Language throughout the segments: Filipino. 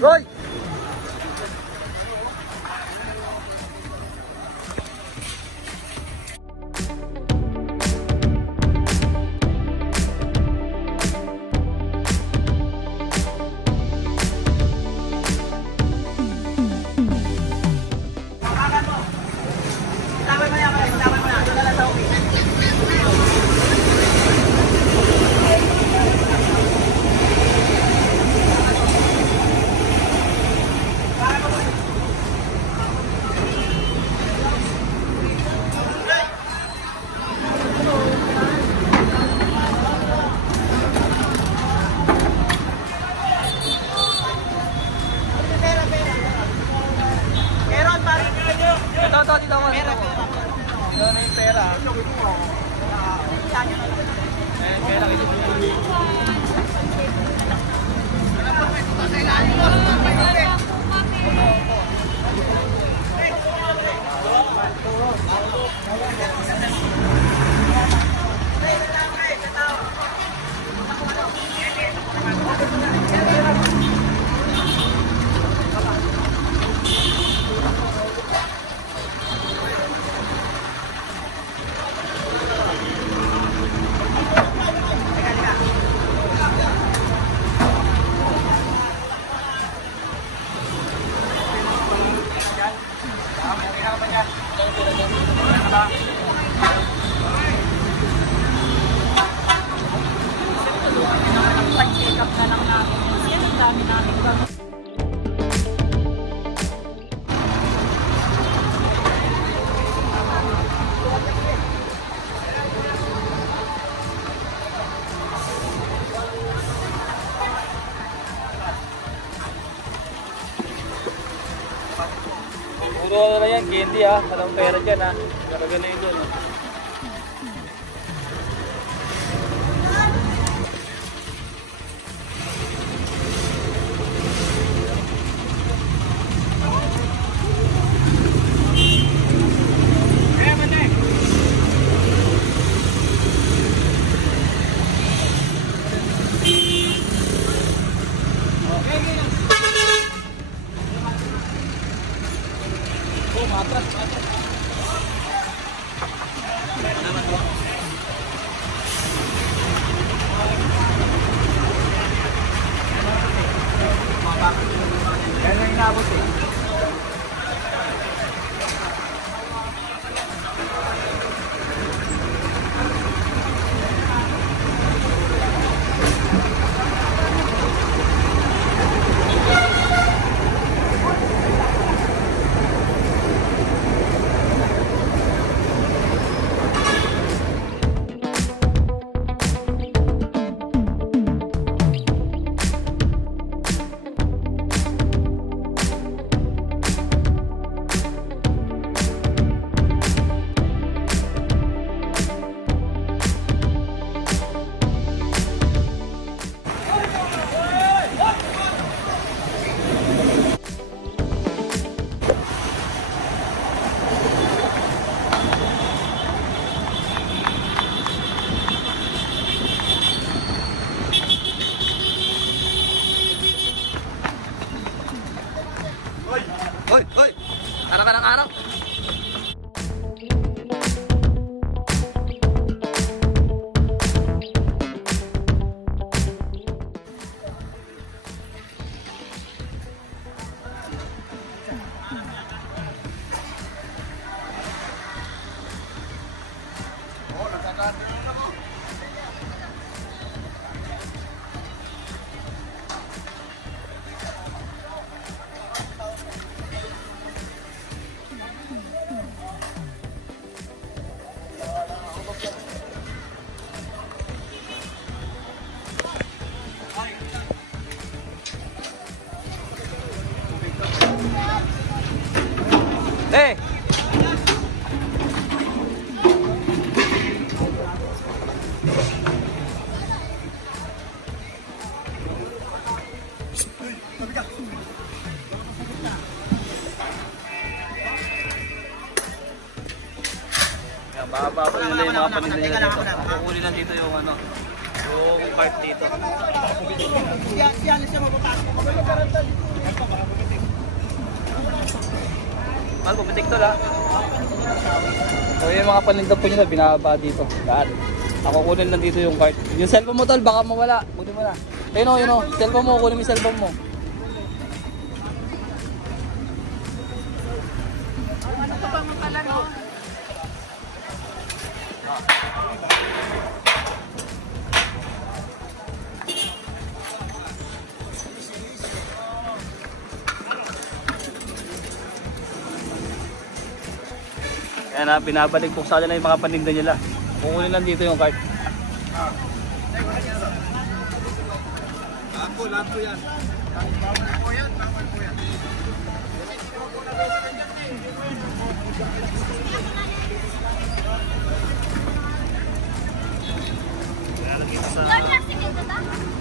Roy! Puro na yan, candy ha. Walang pera dyan ha. Karagaling dyan ha. Hoy! Hoy! Araw ka ng araw! Hey! Baba pa nila yung mga paninda nila dito. Kukunin lang dito yung ano, yung cart dito. Siya siya mapapasok. Mahal, pumitik to la. So yung mga paninda po nila, binababa dito. Daan. Ako kunin lang dito yung cart. Yung cellphone mo tol, baka mawala. Kunin mo na. Ayun o, yun o. Cellphone mo, kunin mo yung cellphone mo. Ano ka ba mga pala, no? Ayan na, binabalik po sa kanila yung mga paninda nila. Kukunin lang dito yung cart. Lahat po yan.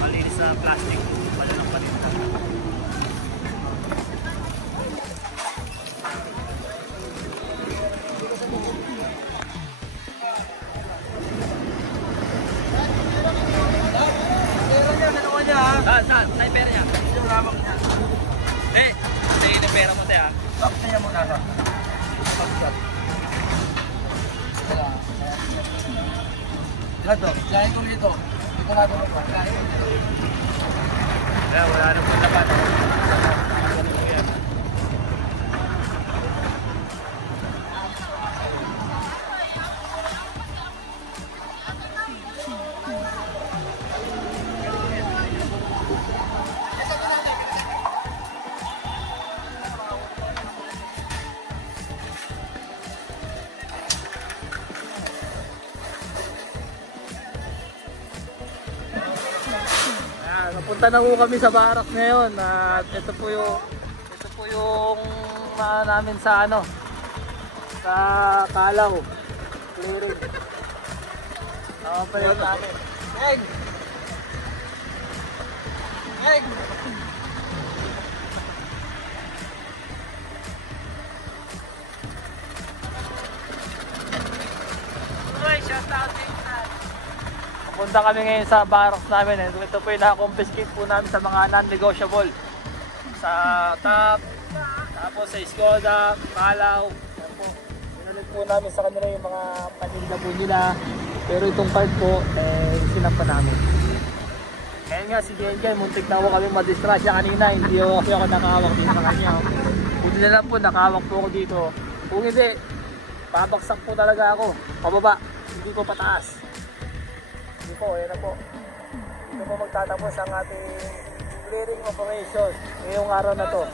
Malinis na plastic. Wala ng paninda. Saan? Saan yung pera niya? Yung lamang niya. Sa'yo yung pera mo tayo. Bakit niya mo nasa? Gato, lahat ko dito. Ito na ito pa. Wala na po dapat. Napunta na po kami sa barak ngayon at ito po yung namin sa ano sa Kalaw clearing. Pa rin namin. Egg! Egg! Uy, shout out din. Punta kami ngayon sa barracks namin. Ito po yung nakakompiskate po namin sa mga non-negotiable. Sa TAP, tapos sa Skoda, Kalaw. Yan po. Pinulit po namin sa kanila yung mga paninda po nila. Pero itong card po, sinampa namin. Kaya nga si Gengen, muntik na ako kami madistract siya kanina. Hindi ako nakahawak dito sa kanya. Buti na lang po, nakahawak po ako dito. Kung hindi, babaksak po talaga ako. Pababa, hindi ko pataas. Hindi po, ayan na po. Ito po magtatapos ang ating clearing operation ngayong araw na to.